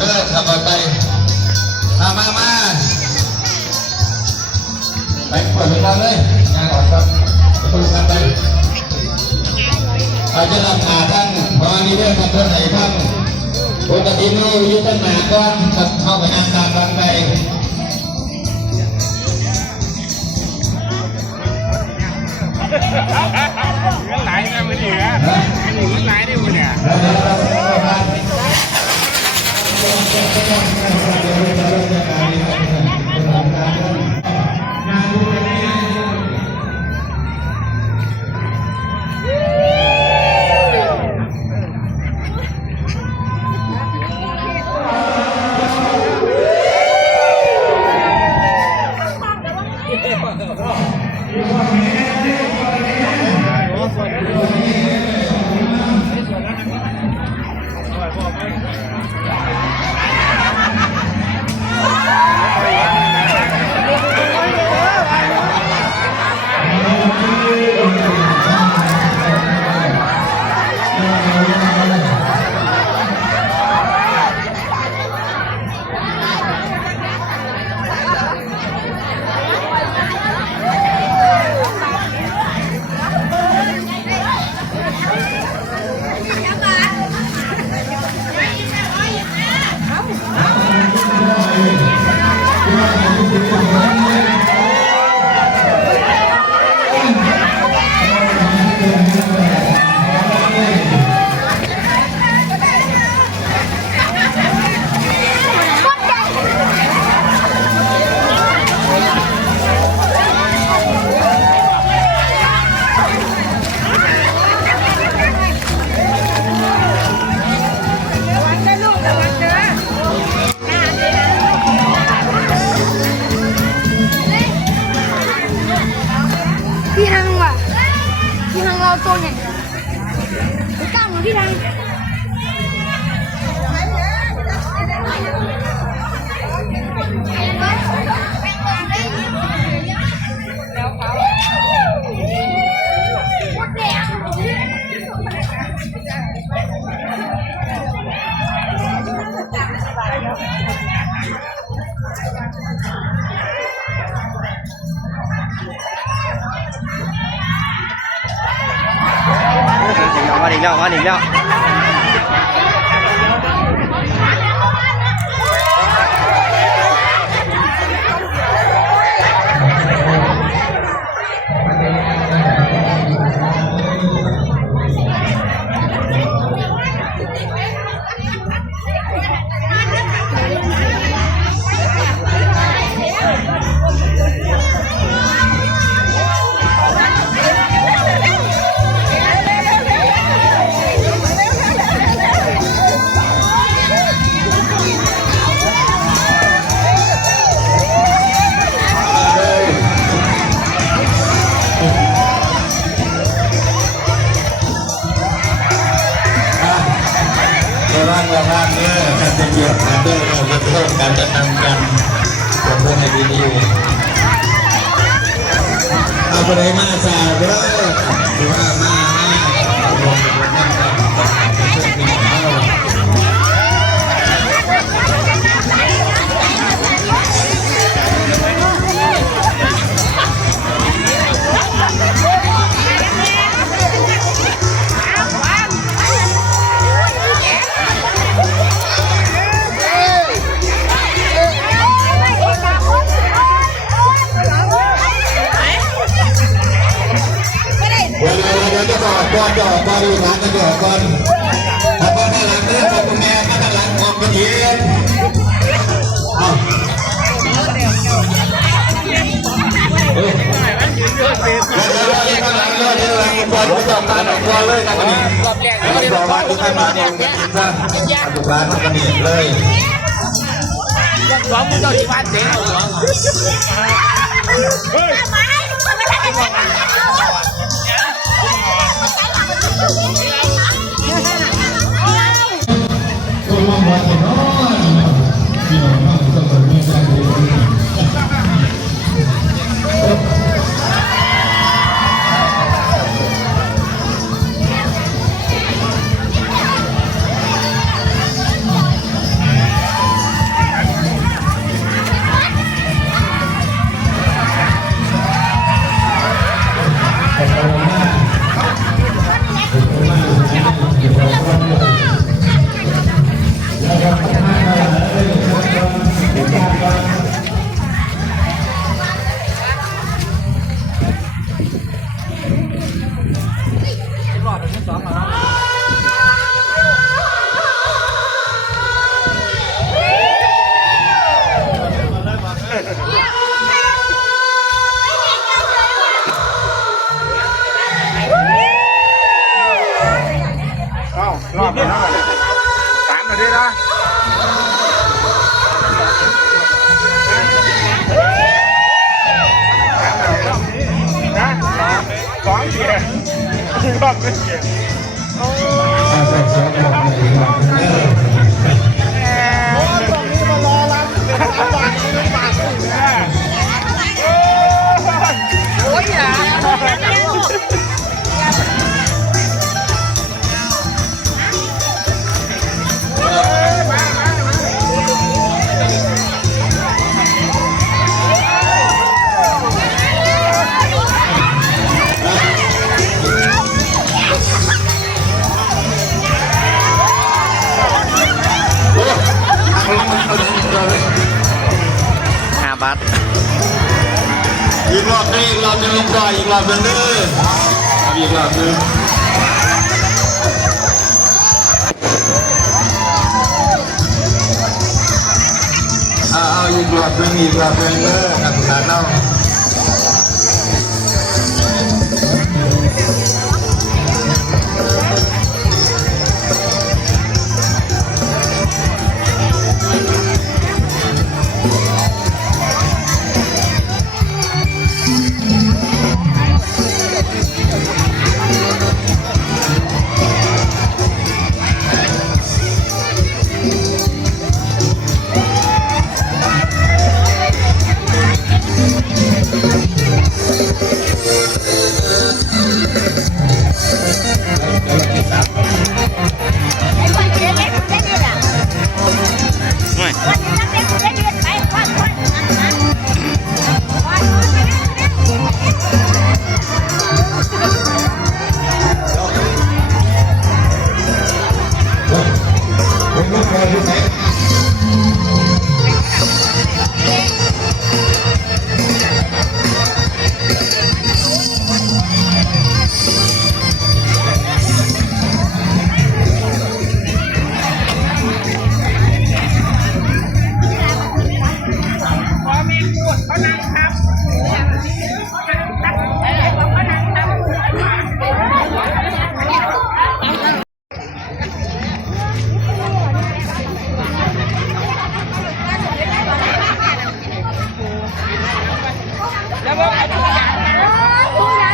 เด้อขับไปมาไปเปิดเป็นทางเลยงานออกครับเปิดทางไปอาจจะรับหาท่านเพราะนี้เรื่องการเดินไหนท่านปกตินี่ยึดต้นหนาก็เข้าไปอ่านตามบางไปเรื่องไหนนะมึงเนี่ยเรื่องไหนดิมึงเนี่ยเราตัวเนี่ยตั้งหนูพี่ดังมาอีกแล้วร่างเนื้อการจะเกี่ยวกันด้วยเราจะเพิ่มการจะทำกันกับเพื่อนในดีเอาไปเลยมาสาเด้อหรือว่ามาลงไปนั่งกันเพื่อนเป็นของเราก่อนดูทางกันก่อนถ้าก่อนข้างหลังเนี่ยขอบคุณแม่ข้างหลังขอบคุณเย็นข้างหลังเลยก่อนจะมาหนองบัวเลยนะวันนี้บอกว่าทุกท่านมาเนี่ยกินซะทุกร้านทำกันเองเลยหวังมึงต้องที่บ้านเด็กหวังตัวมันบอลน้อยพี่น้องน้องต้องเปิดมือใจดี สองเกียร์รอบเป็นเกียร์ เอาใส่เสื้อหมวกเลยดีกว่าเออ ตรงนี้มารอรับ3 บาท1 บาทโอ้ยอย่า5 บาท อีกรอบนึงอีกรอบนึงลงก่อนอีกรอบนึงเด้อเอาอีกรอบนึงเอาอีกรอบนึงเด้อการศึกษาเล่าเป็นลูกแม่ที่ไหน พอแม่พูดเขานั่งครับ แล้วก็ ทุกอย่าง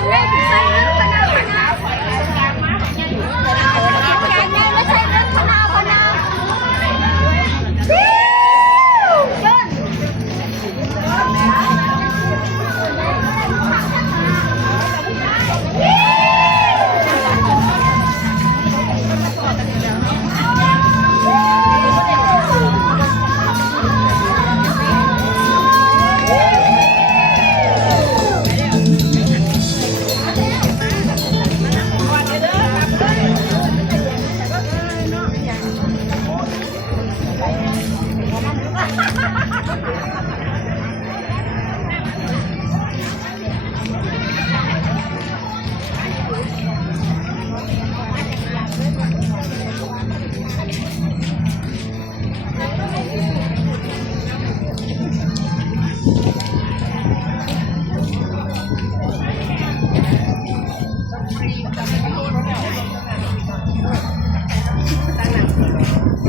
ไม่ใช่เรื่องพนาพนาทุกอย่างไม่ใช่เรื่องพนาพนาวิว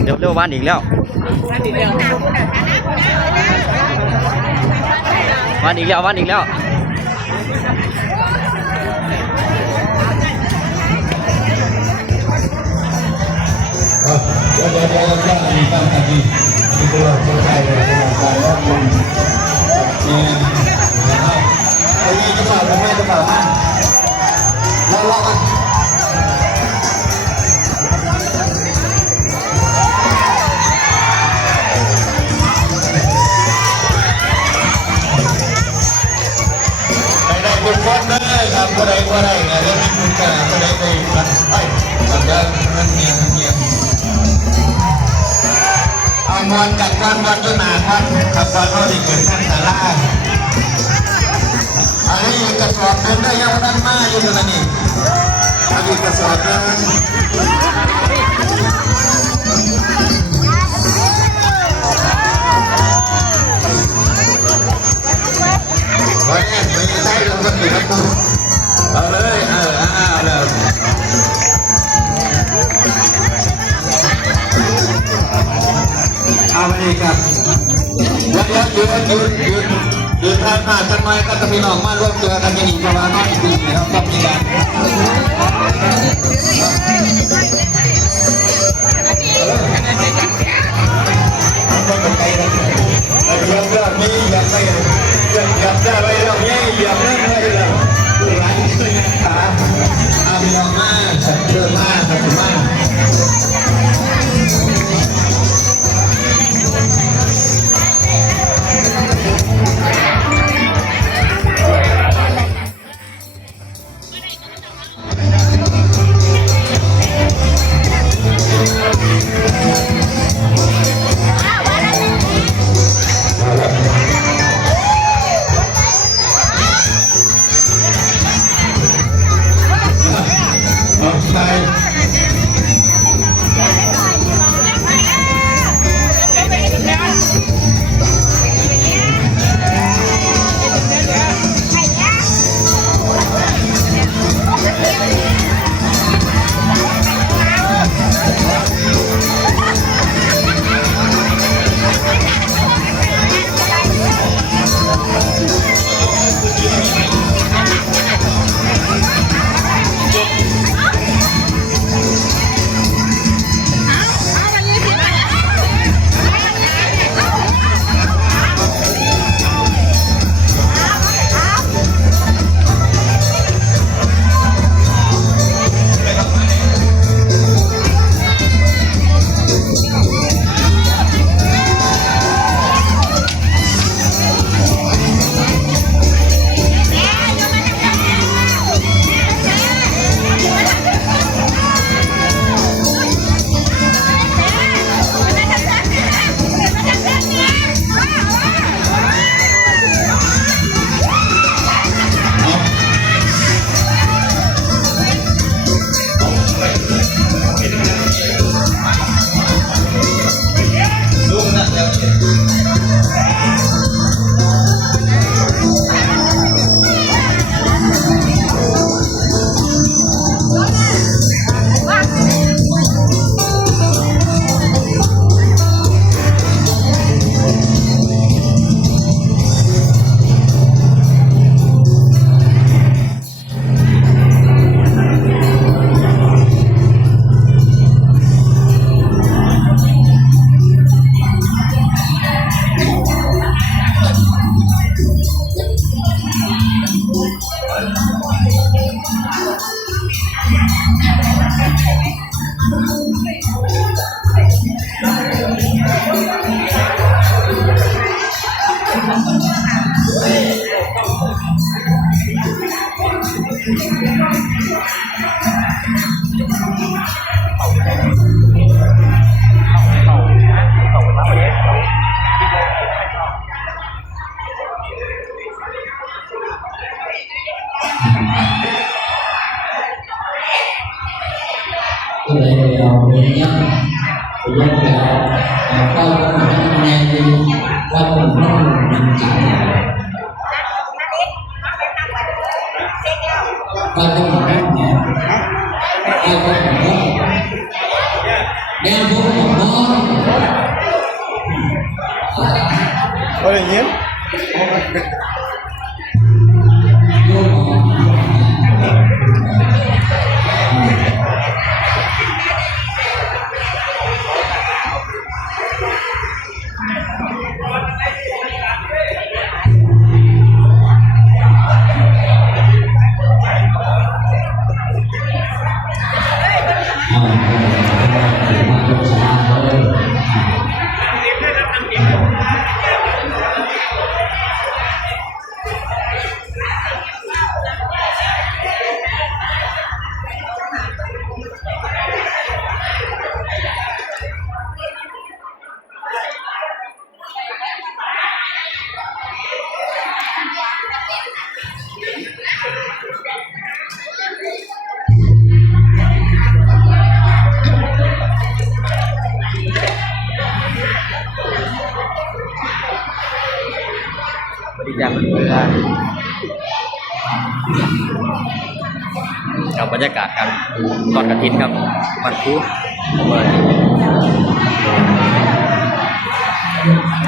เดิน เร็วๆวันอีกแล้ววันอีกแล้วเดี๋ยวก็มีบ้างกันดีมีตัวคนไทยเลยการรอบวงนี่นะครับไอ้นี่จะเปล่าหรือไม่จะเปล่าฮะรอกันคุณพ่อได้ครับก็ได้ก็ได้ไงแล้วมีคุณกันก็ได้ไปกันไอ้ทำได้มันเงียบเอามอนกัดก้อนบอลต้นหนาครับขับบอลเข้าที่เกิดท่านสาราอะไรอยู่กระสอบเป็นได้ยังด้านมาอยู่ตรงนี้เอาอยู่กระสอบนั้นไม่ใช่เราก็ติดประตูเอาเลยเอาเลย เอาไปดีครับยืนทานผ่านสักหน่อยก็จะพี่น้องมาร่วมตัวกันกันอีกประมาณน้อยจริงนะครับกับกิจการต้องไปนะเหยียบได้ไม่เหยียบได้เหยียบได้ไว้แล้วเนี่ยเหยียบได้ไว้แล้วหลายคนขาเอาพี่น้องมาฉันเดินมาขอบคุณมากก็เลยเอาเรื่องนี้ไปแยกแล้วก็คะแนนดีว่าผมต้องนำจับก็ต้องมาเนี่ยก็ต้องมาแนวพวกผมก็อะไรเงี้ยกับบรรยากาศการทอดกฐินครับวันพุธ เ